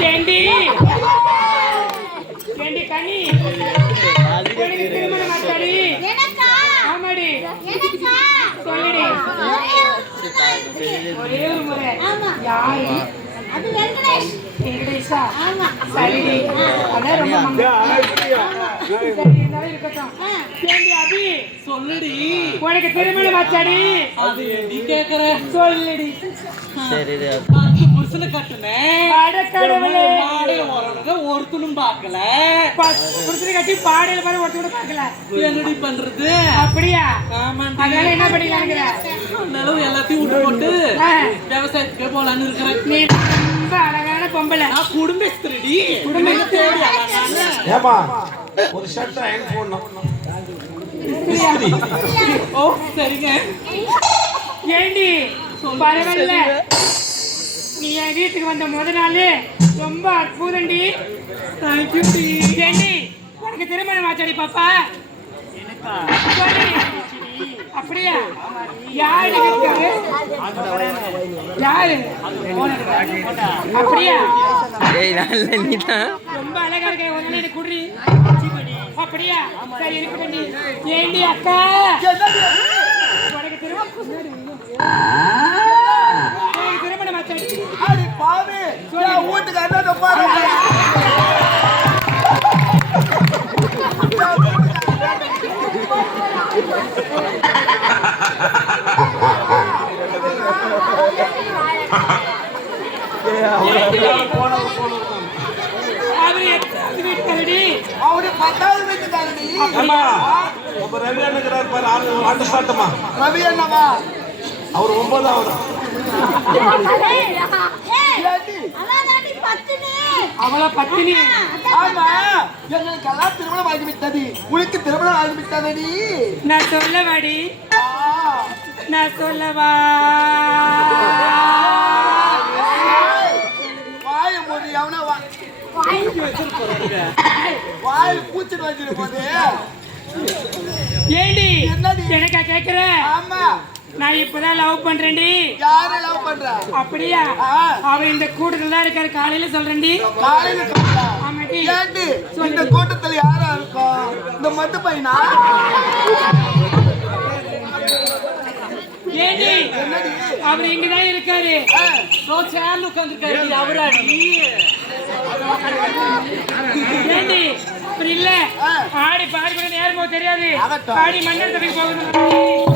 Candy candy கனி எனக்கு திருமணம் ஆச்சாடி. ஆமாடி சொல்லுடி. ஒரே ஒரு முறை. யாரு? அது வெங்கடேஷ். வெங்கடேஷா? சரிடி. அதான் ரொம்ப இருக்கட்டும். கேண்டி அபி சொல்லுடி. உனக்கு திருமணம் ஆச்சாடி. அது நீ கேக்குற சொல்லுடி. புருஷனை கட்டுனேன். அடக்கடவுளே. பாடையில வரணுங்க ஒருத்தனும் பார்க்கல. புருஷனை கட்டி பாடையில பாரு ஒருத்தனும் பார்க்கல. என்னடி பண்றது? அப்படியா? ஆமாண்டி. அதனால என்ன பண்ணிக்கலாங்கிற? நிலவு எல்லாத்தையும் விட்டு போட்டு விவசாயத்துக்கே போலான்னு இருக்கிறேன். நீ ரொம்ப அழகான பொம்பளை. நான் குடும்பஸ்திரடி. குடும்பஸ்திரி. ஏமா ஒரு ஷர்ட் அயன் போடணும். ஓ சரிங்க. ஏண்டி பரவாயில்ல. நீ என் வீட்டுக்கு வந்த முதல் நாள் ரொம்ப அற்புதண்டி. Thank you D. ஏண்டி உனக்கு திருமணம் ஆச்சாடி பாப்பா? சொல்லுடி. அப்படியா? யாரு இருக்காரு? யாரு? அப்படியா? ரொம்ப அழகா இருக்க. ஒரு நாள் எனக்கு குடி. அப்படியா? சரி இருக்கட்டும். ஏண்டி அக்கா உனக்கு திருமணம் ஆச்சாடி. அடி பாவி நான் வீட்டுக்கு அண்ணா பாரு. அவரு எத்தனாவது வீட்டுக்காரடி? அவரு 10வது வீட்டுக்காரடி. அம்மா நம்ம ரவி அண்ணங்கிறார் பாரு. ஆண்டு சாட்டமா ரவி அண்ணவா? அவர் 9வது. அவள பத்தினி. ஆமா எங்களுக்கெல்லாம் திருமணம் ஆகிவிட்டது. உனக்கு திருமணம் ஆகிவிட்டதடி. நான் சொல்லவாடி. நான் சொல்லவா? வாய போது எவனா வாய் பூச்சிட்டு வச்சிரு போது. ஏண்டி என்னடி? எனக்கா கேக்குற? ஆமா நான் இப்பதான் லவ் பண்றேன்டி. யாரை லவ் பண்ற? அப்படியா? அவர் இந்த கூட்டத்துல தான் இருக்காரு. காலையில சொல்றேன்டி. காலையில சொல்றா? ஆமாடி. ஏண்டி இந்த கூட்டத்துல யாரா இருக்கும்? இந்த மட்டு பையனா? ஏண்டி அவர் இங்கதான் இருக்காரு. சேர்ந்து உட்காந்துருக்காரு. அவராடி. ஏண்டி அப்படி இல்ல. ஆடி பாடி கூட நேரம் போக தெரியாது. ஆடி மன்னர் தப்பிக்கு போகணும்.